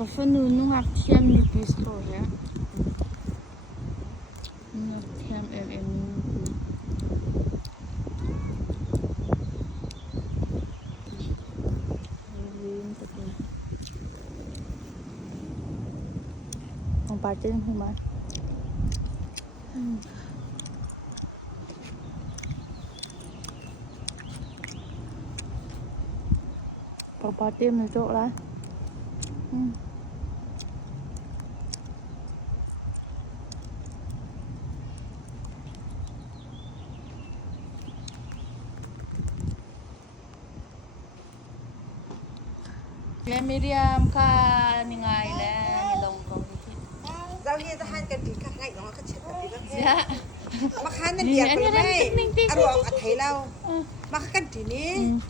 có phần nung học thêm như cái store á học thêm em không phải trên không mà bỏ tiêm ở chỗ đó Miriam ka ni ngai le ni long ko Giao nghe ta hai cái tí khác ngay nó có chết cái tí khác dạ mà khán nên tiền cái này ăn uống ăn thấy lâu mà cái tí ní